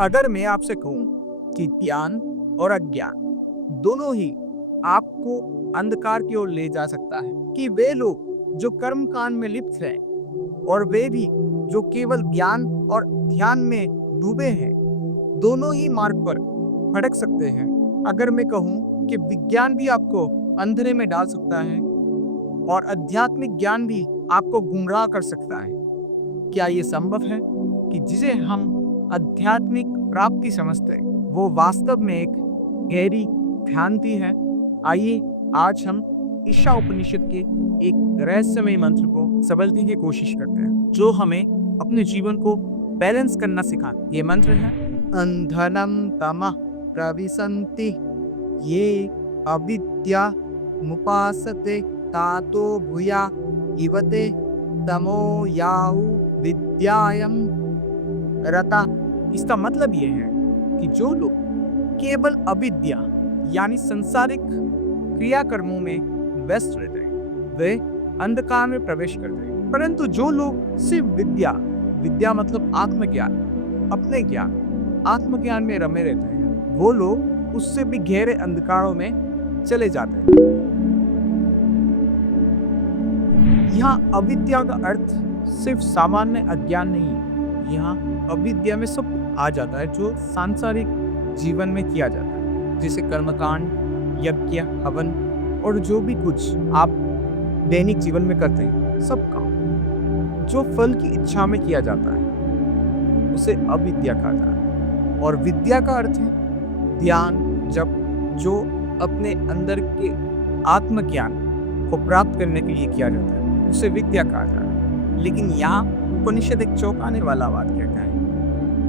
अगर मैं आपसे कहूं कि ज्ञान और अज्ञान दोनों ही आपको अंधकार की ओर ले जा सकता है, कि वे लोग जो कर्म कांड में लिप्त हैं और वे भी जो केवल ज्ञान और ध्यान में डूबे हैं, दोनों ही मार्ग पर भटक सकते हैं। अगर मैं कहूं कि विज्ञान भी आपको अंधेरे में डाल सकता है और आध्यात्मिक ज्ञान भी आपको गुमराह कर सकता है, क्या ये संभव है कि जिसे हम आध्यात्मिक प्राप्ति समझते हैं, वो वास्तव में एक गहरी भ्रांति है? आइए आज हम ईशा उपनिषद के एक रहस्यमय मंत्र को समझने की कोशिश करते हैं, जो हमें अपने जीवन को बैलेंस करना सिखाता है। ये मंत्र है अंधनम तमः प्रविशन्ति ये अविद्या मुपासते तातो भूया इवते तमो याउ विद्यायम रता। इसका मतलब ये है कि जो लोग केवल अविद्या यानी संसारिक क्रियाकर्मों में व्यस्त रहते हैं, वे अंधकार में प्रवेश करते हैं। परंतु जो लोग सिर्फ विद्या विद्या मतलब आत्मज्ञान, अपने ज्ञान आत्मज्ञान में रमे रहते हैं, वो लोग उससे भी गहरे अंधकारों में चले जाते हैं। यहाँ अविद्या का अर्थ सिर्फ सामान्य अज्ञान नहीं है। यहाँ अविद्या में सब आ जाता है जो सांसारिक जीवन में किया जाता है, जैसे कर्मकांड, यज्ञ, हवन और जो भी कुछ आप दैनिक जीवन में करते हैं, सब काम जो फल की इच्छा में किया जाता है उसे अविद्या कहा जाता है। और विद्या का अर्थ है ध्यान, जप, जो अपने अंदर के आत्मज्ञान को प्राप्त करने के लिए किया जाता है, उसे विद्या कहा जाता है। लेकिन यहाँ उपनिषद एक चौंकाने वाला बात कहता है।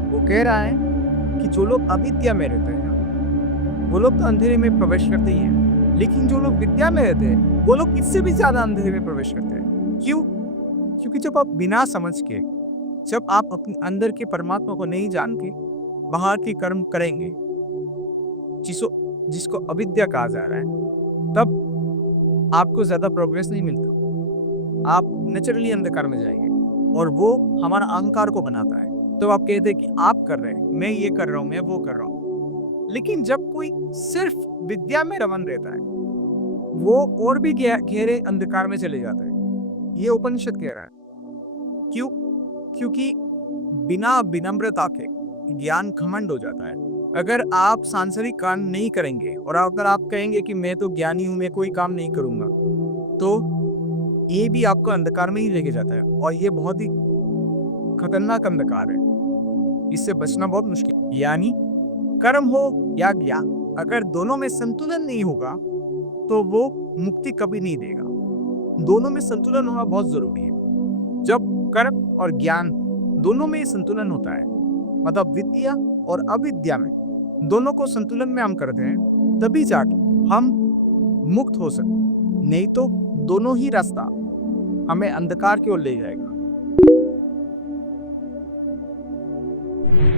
वो कह रहा है कि जो लोग अविद्या में रहते हैं, वो लोग तो अंधेरे में प्रवेश करते ही हैं, लेकिन जो लोग विद्या में रहते हैं, वो लोग इससे भी ज्यादा अंधेरे में प्रवेश करते हैं। क्यों? क्योंकि जब आप बिना समझ के, जब आप अपने अंदर के परमात्मा को नहीं जान के बाहर के कर्म करेंगे, जिसको अविद्या कहा जा रहा है, तब आपको ज्यादा प्रोग्रेस नहीं मिलता। आप नेचुरली अंधकार में जाएंगे और वो हमारा अहंकार को बनाता है। तो आप कहते हैं कि आप कर रहे हैं, मैं ये कर रहा हूँ, मैं वो कर रहा हूँ। लेकिन जब कोई सिर्फ विद्या में रमन रहता है, वो और भी गहरे अंधकार में चले जाता है। ये उपनिषद कह रहा है। क्यों? क्योंकि बिना विनम्रता के ज्ञान घमंड हो जाता है। अगर आप सांसारिक काम नहीं करेंगे और अगर आप कहेंगे कि मैं तो ज्ञानी हूं, मैं कोई काम नहीं करूंगा, तो ये भी आपको अंधकार में ही लेके जाता है और ये बहुत ही खतरनाक अंधकार है। इससे बचना बहुत मुश्किल है। यानी कर्म हो या ज्ञान, अगर दोनों में संतुलन नहीं होगा तो वो मुक्ति कभी नहीं देगा। दोनों में संतुलन होना बहुत जरूरी है। जब कर्म और ज्ञान दोनों में संतुलन होता है, मतलब विद्या और अविद्या में दोनों को संतुलन में हम करते हैं, तभी जाके हम मुक्त हो सकते। नहीं तो दोनों ही रास्ता हमें अंधकार की ओर ले जाएगा।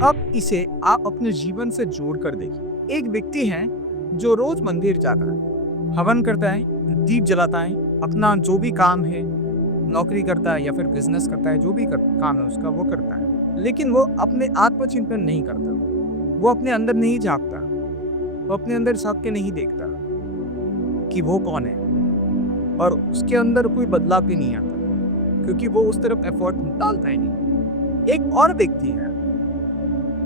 अब इसे आप अपने जीवन से जोड़कर देखिए। एक व्यक्ति है जो रोज मंदिर जाता है, हवन करता है, दीप जलाता है, अपना जो भी काम है, नौकरी करता है या फिर बिजनेस करता है, जो भी काम है उसका वो करता है, लेकिन वो अपने आत्मचिंतन नहीं करता। वो अपने अंदर नहीं झांकता, वो अपने अंदर झांक के नहीं देखता कि वो कौन है, और उसके अंदर कोई बदलाव भी नहीं आता क्योंकि वो उस तरफ एफर्ट डालता ही नहीं। एक और व्यक्ति है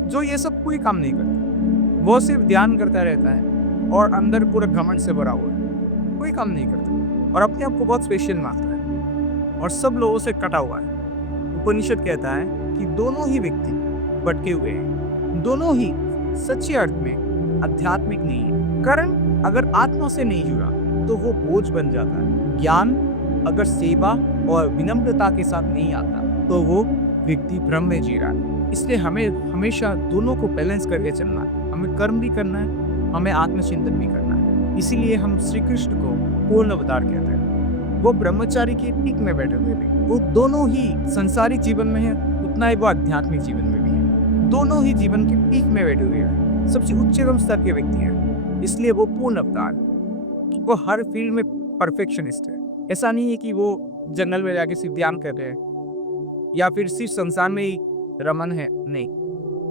जो ये सब कोई काम नहीं करता, वो सिर्फ ध्यान करता रहता है और अंदर पूरा घमंड से भरा हुआ है, कोई काम नहीं करता और अपने आप को बहुत स्पेशल मानता है और सब लोगों से कटा हुआ है। उपनिषद कहता है कि दोनों ही व्यक्ति भटके हुए हैं, दोनों ही सच्चे अर्थ में आध्यात्मिक नहीं है। कर्म अगर आत्मा से नहीं जुड़ा तो वो बोझ बन जाता है। ज्ञान अगर सेवा और विनम्रता के साथ नहीं आता तो वो व्यक्ति भ्रम में जी रहा है। इसलिए हमें हमेशा दोनों को बैलेंस करके चलना है। हमें कर्म भी करना है, हमें आत्मचिंतन भी करना है। इसीलिए हम श्री कृष्ण को पूर्ण अवतार कहते हैं। वो ब्रह्मचारी के पीक में बैठे हुए थे। वो दोनों ही संसारिक जीवन में है, उतना ही वो आध्यात्मिक जीवन में भी है। दोनों ही जीवन के पीक में बैठे हुए हैं, सबसे उच्चतम स्तर के व्यक्ति हैं। इसलिए वो पूर्ण अवतार, वो हर फील्ड में परफेक्शनिस्ट है। ऐसा नहीं है कि वो जंगल में जाके सिर्फ ध्यान कर रहे हैं या फिर सिर्फ संसार में ही रमन है, नहीं।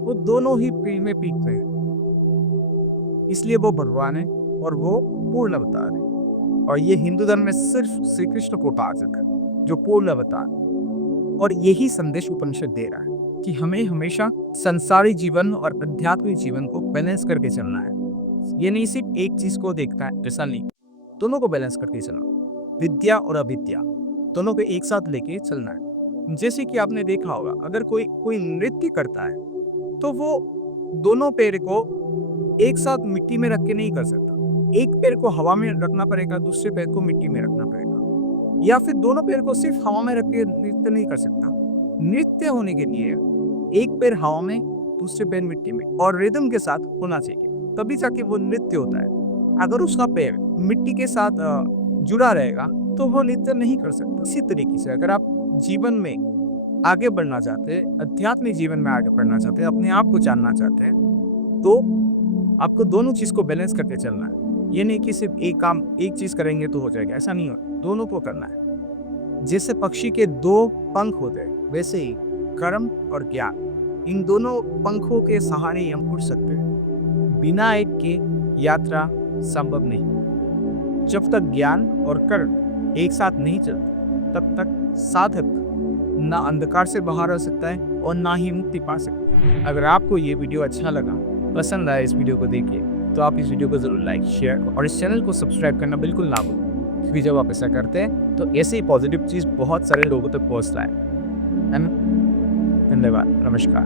वो दोनों ही प्रेम में पीक पे हैं। इसलिए वो भगवान है और वो पूर्ण अवतार है। और ये हिंदू धर्म में सिर्फ श्री कृष्ण को उपासक है जो पूर्ण अवतार है। और यही संदेश उपनिषद दे रहा है कि हमें हमेशा संसारी जीवन और आध्यात्मिक जीवन को बैलेंस करके चलना है। ये नहीं सिर्फ एक चीज को देखता है, ऐसा नहीं, दोनों को बैलेंस करके चलना, विद्या और अविद्या दोनों को एक साथ लेके चलना है। जैसे कि आपने देखा होगा, अगर कोई कोई नृत्य करता है तो वो दोनों पैर को एक साथ मिट्टी में रख के नहीं कर सकता। एक पैर को हवा में रखना पड़ेगा, दूसरे पैर को मिट्टी में रखना पड़ेगा, या फिर दोनों पैर को सिर्फ हवा में रख के नृत्य नहीं कर सकता। नृत्य होने के लिए एक पैर हवा में, दूसरे पैर मिट्टी में और रिदम के साथ होना चाहिए, तभी जाके वो नृत्य होता है। अगर उसका पैर मिट्टी के साथ जुड़ा रहेगा तो वो नृत्य नहीं कर सकता। इसी तरीके से अगर आप जीवन में आगे बढ़ना चाहते हैं, आध्यात्मिक जीवन में आगे बढ़ना चाहते हैं, अपने आप को जानना चाहते हैं, तो आपको दोनों चीज को बैलेंस करके चलना है। ये नहीं कि सिर्फ एक काम, एक चीज करेंगे तो हो जाएगा, ऐसा नहीं हो, दोनों को करना है। जैसे पक्षी के दो पंख होते हैं, वैसे ही कर्म और ज्ञान, इन दोनों पंखों के सहारे हम उड़ सकते हैं। बिना एक के यात्रा संभव नहीं। जब तक ज्ञान और कर्म एक साथ नहीं चलते, तब तक साधक ना अंधकार से बाहर आ सकता है और ना ही मुक्ति पा सकता है। अगर आपको ये वीडियो अच्छा लगा, पसंद आया इस वीडियो को देखिए, तो आप इस वीडियो को जरूर लाइक, शेयर और इस चैनल को सब्सक्राइब करना बिल्कुल ना भूलें, क्योंकि जब आप ऐसा करते हैं तो ऐसे ही पॉजिटिव चीज़ बहुत सारे लोगों तक पहुंचता है। धन्यवाद, नमस्कार।